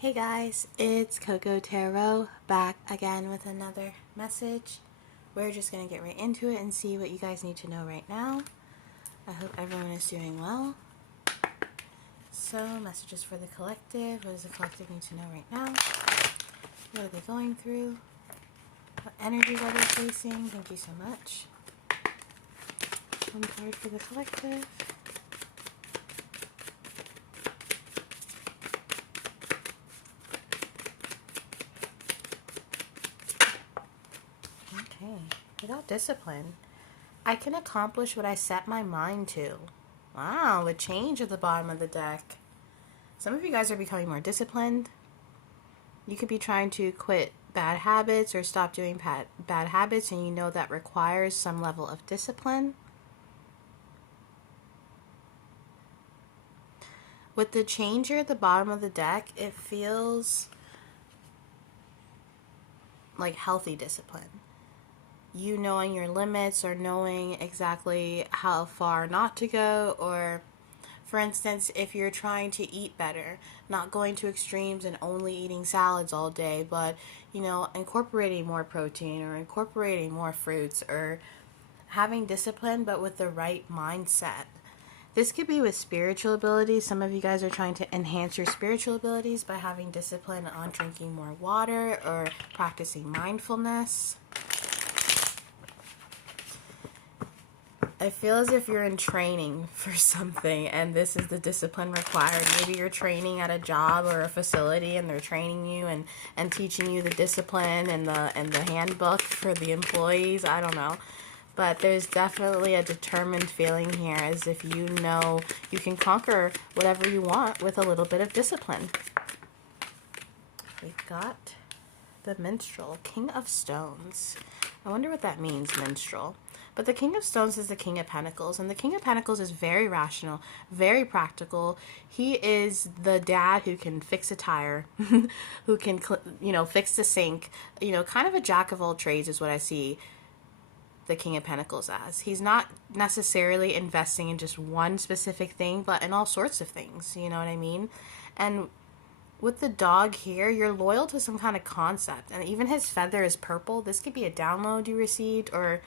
Hey guys, it's Coco Tarot back again with another message. We're just going to get right into it and see what you guys need to know right now. I hope everyone is doing well. So, messages for the collective. What does the collective need to know right now? What are they going through? What energies are they facing? Thank you so much. One card for the collective. Okay, without discipline, I can accomplish what I set my mind to. Wow, a change at the bottom of the deck. Some of you guys are becoming more disciplined. You could be trying to quit bad habits or stop doing bad habits, and you know that requires some level of discipline. With the changer at the bottom of the deck, it feels like healthy discipline. You knowing your limits or knowing exactly how far not to go, or for instance, if you're trying to eat better, not going to extremes and only eating salads all day, but incorporating more protein or incorporating more fruits, or having discipline but with the right mindset. This could be with spiritual abilities. Some of you guys are trying to enhance your spiritual abilities by having discipline on drinking more water or practicing mindfulness. I feel as if you're in training for something and this is the discipline required. Maybe you're training at a job or a facility and they're training you and teaching you the discipline and the handbook for the employees. I don't know. But there's definitely a determined feeling here, as if you know you can conquer whatever you want with a little bit of discipline. We've got the Minstrel, King of Stones. I wonder what that means, Minstrel. But the King of Stones is the King of Pentacles, and the King of Pentacles is very rational, very practical. He is the dad who can fix a tire, who can, fix the sink. Kind of a jack of all trades is what I see the King of Pentacles as. He's not necessarily investing in just one specific thing, but in all sorts of things, you know what I mean? And with the dog here, you're loyal to some kind of concept, and even his feather is purple. This could be a download you received, or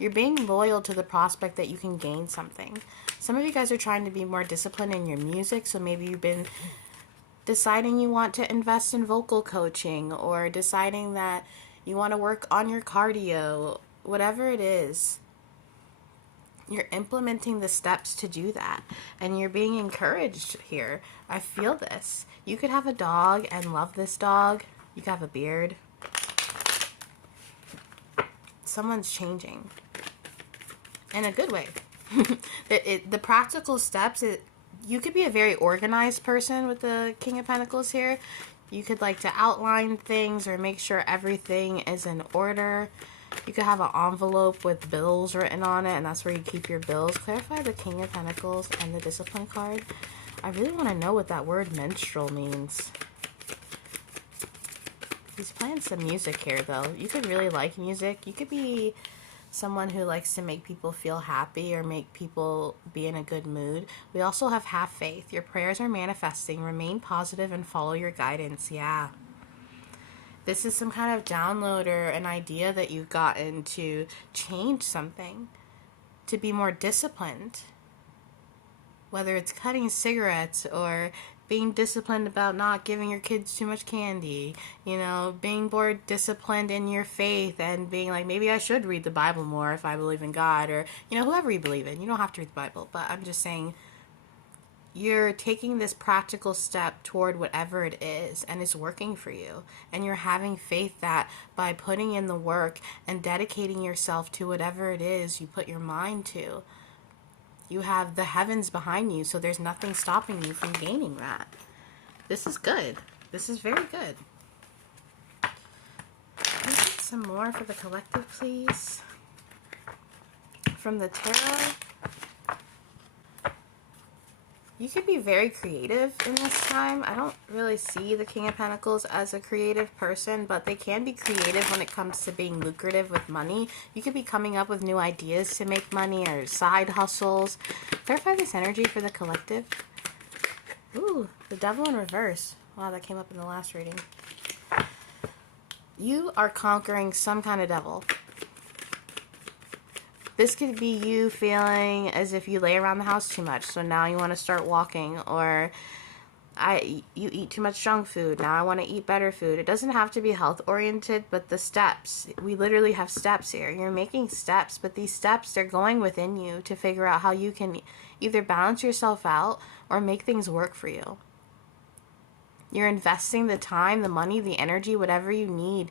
you're being loyal to the prospect that you can gain something. Some of you guys are trying to be more disciplined in your music, so maybe you've been deciding you want to invest in vocal coaching, or deciding that you want to work on your cardio. Whatever it is, you're implementing the steps to do that, and you're being encouraged here. I feel this. You could have a dog and love this dog. You could have a beard. Someone's changing in a good way. The practical steps, you could be a very organized person with the King of Pentacles here. You could like to outline things or make sure everything is in order. You could have an envelope with bills written on it, and that's where you keep your bills. Clarify the King of Pentacles and the Discipline card. I really want to know what that word minstrel means. He's playing some music here, though. You could really like music. You could be someone who likes to make people feel happy or make people be in a good mood. We also have faith. Your prayers are manifesting. Remain positive and follow your guidance. Yeah. This is some kind of download or an idea that you've gotten to change something, to be more disciplined. Whether it's cutting cigarettes or being disciplined about not giving your kids too much candy, being more disciplined in your faith and being like, maybe I should read the Bible more if I believe in God, or, whoever you believe in. You don't have to read the Bible, but I'm just saying, you're taking this practical step toward whatever it is, and it's working for you. And you're having faith that by putting in the work and dedicating yourself to whatever it is you put your mind to, you have the heavens behind you, so there's nothing stopping you from gaining that. This is good. This is very good. Can we get some more for the collective, please? From the tarot. You could be very creative in this time. I don't really see the King of Pentacles as a creative person, but they can be creative when it comes to being lucrative with money. You could be coming up with new ideas to make money or side hustles. Clarify this energy for the collective. Ooh, the Devil in reverse. Wow, that came up in the last reading. You are conquering some kind of devil. This could be you feeling as if you lay around the house too much, so now you want to start walking, or you eat too much junk food, now I want to eat better food. It doesn't have to be health oriented, but the steps, we literally have steps here. You're making steps, but these steps, they're going within you to figure out how you can either balance yourself out or make things work for you. You're investing the time, the money, the energy, whatever you need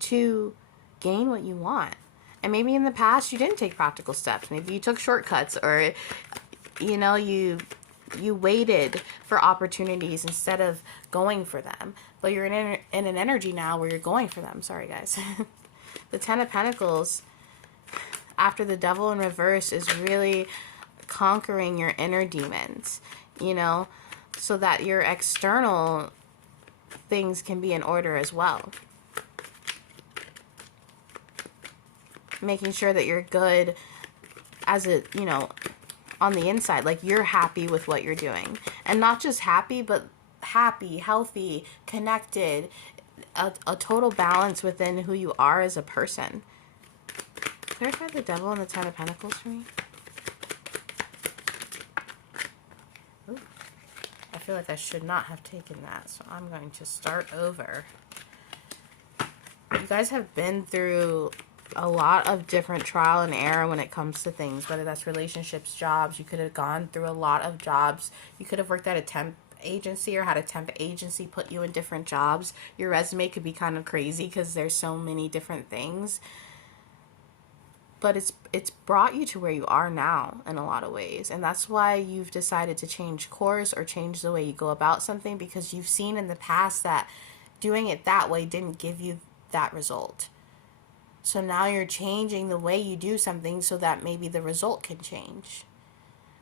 to gain what you want. And maybe in the past you didn't take practical steps. Maybe you took shortcuts, or you waited for opportunities instead of going for them. But you're in an energy now where you're going for them. Sorry, guys. The Ten of Pentacles, after the Devil in reverse, is really conquering your inner demons, so that your external things can be in order as well. Making sure that you're good as on the inside, like you're happy with what you're doing. And not just happy, but happy, healthy, connected, a total balance within who you are as a person. Clarify the Devil and the Ten of Pentacles for me. Ooh. I feel like I should not have taken that, so I'm going to start over. You guys have been through a lot of different trial and error when it comes to things, whether that's relationships, jobs. You could have gone through a lot of jobs. You could have worked at a temp agency or had a temp agency put you in different jobs. Your resume could be kind of crazy because there's so many different things. But it's brought you to where you are now in a lot of ways. And that's why you've decided to change course or change the way you go about something, because you've seen in the past that doing it that way didn't give you that result. So now you're changing the way you do something so that maybe the result can change.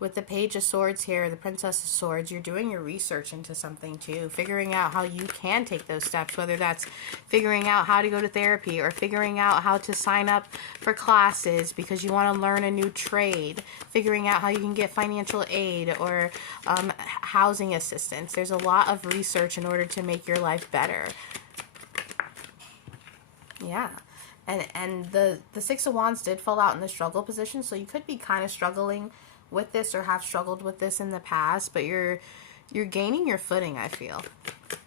With the Page of Swords here, the Princess of Swords, you're doing your research into something too. Figuring out how you can take those steps, whether that's figuring out how to go to therapy or figuring out how to sign up for classes because you want to learn a new trade. Figuring out how you can get financial aid or housing assistance. There's a lot of research in order to make your life better. Yeah. And the Six of Wands did fall out in the struggle position, so you could be kind of struggling with this or have struggled with this in the past, but you're gaining your footing, I feel.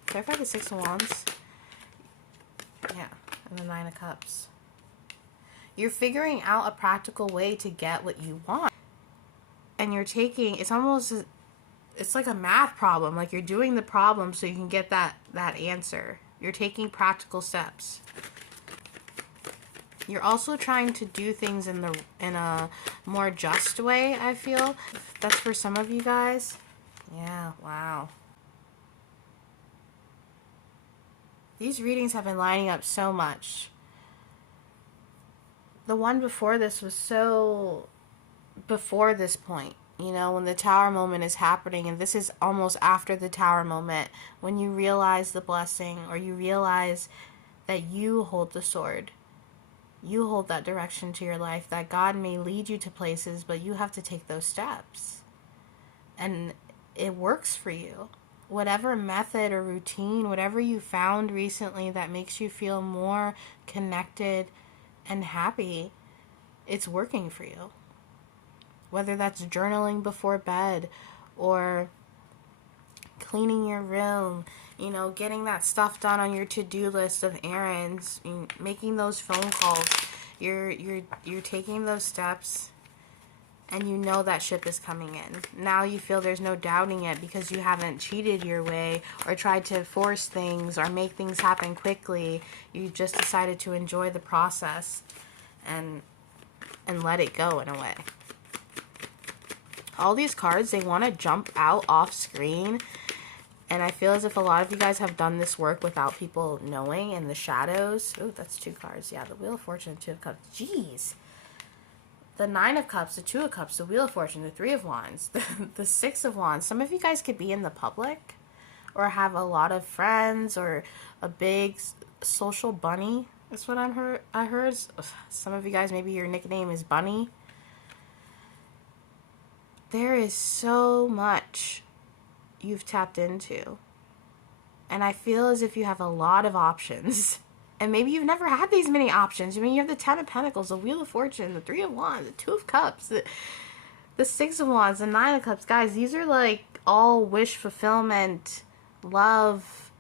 Clarify the Six of Wands. Yeah, and the Nine of Cups. You're figuring out a practical way to get what you want. And you're taking, it's like a math problem. Like you're doing the problem so you can get that answer. You're taking practical steps. You're also trying to do things in a more just way, I feel. That's for some of you guys. Yeah, wow. These readings have been lining up so much. The one before this was so before this point, when the Tower moment is happening, and this is almost after the Tower moment, when you realize the blessing, or you realize that you hold the sword. You hold that direction to your life, that God may lead you to places, but you have to take those steps. And it works for you. Whatever method or routine, whatever you found recently that makes you feel more connected and happy, it's working for you. Whether that's journaling before bed or cleaning your room, getting that stuff done on your to-do list of errands, making those phone calls, you're taking those steps, and you know that ship is coming in. Now you feel there's no doubting it because you haven't cheated your way or tried to force things or make things happen quickly. You just decided to enjoy the process and let it go in a way. All these cards, they want to jump out off screen. And I feel as if a lot of you guys have done this work without people knowing in the shadows. Ooh, that's 2 cards. Yeah, the Wheel of Fortune, 2 of Cups. Jeez. The 9 of Cups, the 2 of Cups, the Wheel of Fortune, the 3 of Wands, the 6 of Wands. Some of you guys could be in the public or have a lot of friends or a big social bunny. That's what I heard. Some of you guys, maybe your nickname is Bunny. There is so much you've tapped into. And I feel as if you have a lot of options. And maybe you've never had these many options. I mean, you have the Ten of Pentacles, the Wheel of Fortune, the Three of Wands, the Two of Cups, the Six of Wands, the Nine of Cups. Guys, these are like all wish fulfillment, love,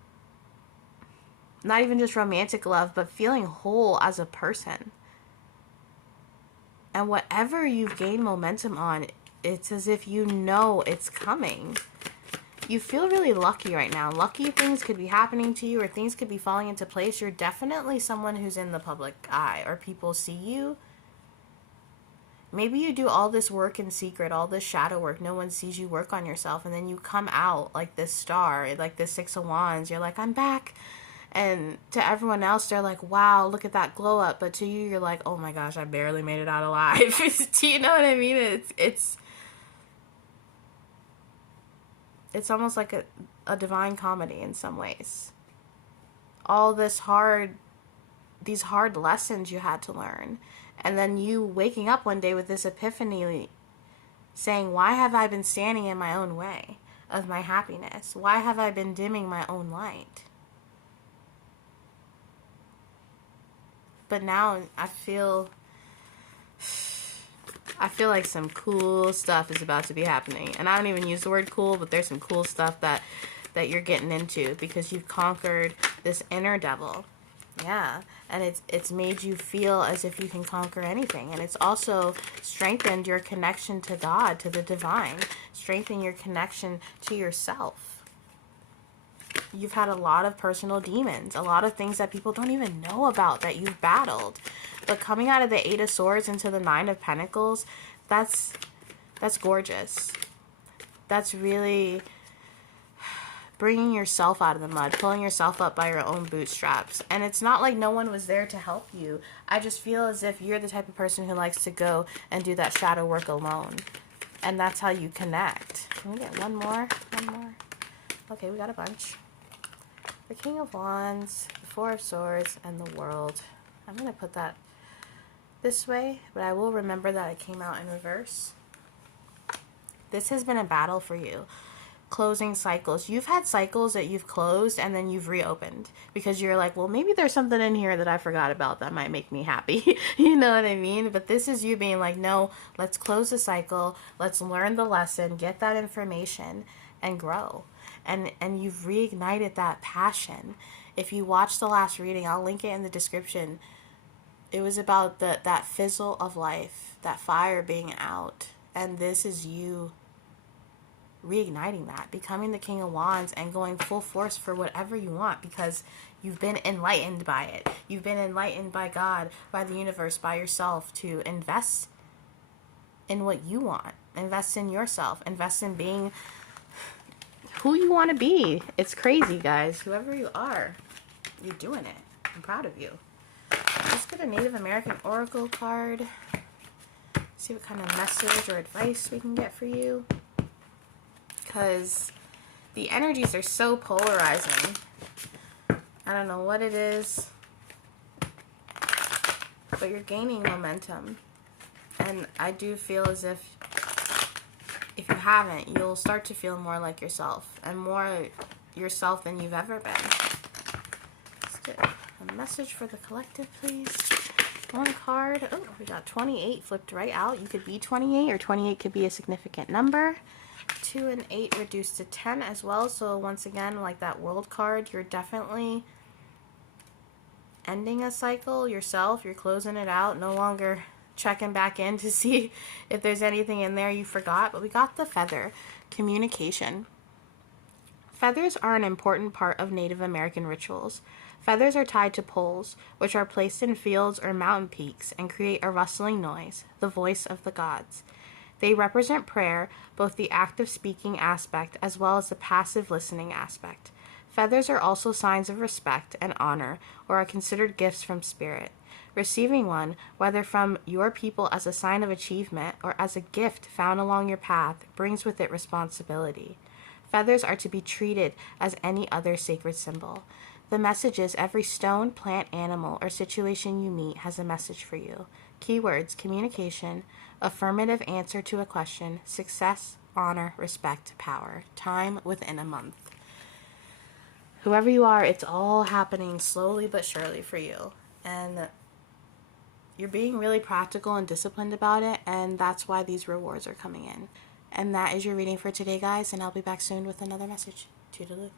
not even just romantic love, but feeling whole as a person. And whatever you've gained momentum on, it's as if you know it's coming. You feel really lucky right now. Lucky things could be happening to you, or things could be falling into place. You're definitely someone who's in the public eye, or people see you. Maybe you do all this work in secret, all this shadow work. No one sees you work on yourself. And then you come out like this star, like this Six of Wands. You're like, I'm back. And to everyone else, they're like, wow, look at that glow up. But to you, you're like, oh my gosh, I barely made it out alive. Do you know what I mean? It's almost like a divine comedy in some ways. All these hard lessons you had to learn. And then you waking up one day with this epiphany saying, why have I been standing in my own way of my happiness? Why have I been dimming my own light? But now I feel like some cool stuff is about to be happening. And I don't even use the word cool, but there's some cool stuff that you're getting into because you've conquered this inner devil. Yeah. And it's made you feel as if you can conquer anything. And it's also strengthened your connection to God, to the divine. Strengthened your connection to yourself. You've had a lot of personal demons. A lot of things that people don't even know about that you've battled. But coming out of the Eight of Swords into the Nine of Pentacles, that's gorgeous. That's really bringing yourself out of the mud, pulling yourself up by your own bootstraps. And it's not like no one was there to help you. I just feel as if you're the type of person who likes to go and do that shadow work alone. And that's how you connect. Can we get one more? One more. Okay, we got a bunch. The King of Wands, the Four of Swords, and the World. I'm going to put that this way, but I will remember that it came out in reverse. This has been a battle for you. Closing cycles. You've had cycles that you've closed and then you've reopened because you're like, well, maybe there's something in here that I forgot about that might make me happy. You know what I mean? But this is you being like, no, let's close the cycle. Let's learn the lesson, get that information, and grow. And you've reignited that passion. If you watch the last reading, I'll link it in the description. It was about that fizzle of life, that fire being out. And this is you reigniting that, becoming the King of Wands and going full force for whatever you want because you've been enlightened by it. You've been enlightened by God, by the universe, by yourself to invest in what you want. Invest in yourself. Invest in being who you want to be. It's crazy, guys. Whoever you are, you're doing it. I'm proud of you. Let's get a Native American Oracle card. See what kind of message or advice we can get for you. Because the energies are so polarizing. I don't know what it is, but you're gaining momentum. And I do feel as if you haven't, you'll start to feel more like yourself and more yourself than you've ever been. Let's get a message for the collective, please. One card. Oh, we got 28 flipped right out. You could be 28 or 28 could be a significant number. 2 and 8 reduced to 10 as well. So once again, like that World card, you're definitely ending a cycle yourself. You're closing it out. No longer checking back in to see if there's anything in there you forgot. But we got the Feather. Communication. Feathers are an important part of Native American rituals. Feathers are tied to poles, which are placed in fields or mountain peaks and create a rustling noise, the voice of the gods. They represent prayer, both the active speaking aspect as well as the passive listening aspect. Feathers are also signs of respect and honor, or are considered gifts from spirit. Receiving one, whether from your people as a sign of achievement or as a gift found along your path, brings with it responsibility. Feathers are to be treated as any other sacred symbol. The message is every stone, plant, animal, or situation you meet has a message for you. Keywords: communication, affirmative answer to a question, success, honor, respect, power. Time within a month. whoever you are, it's all happening slowly but surely for you. And you're being really practical and disciplined about it, and that's why these rewards are coming in. And that is your reading for today, guys, and I'll be back soon with another message. Toodaloo.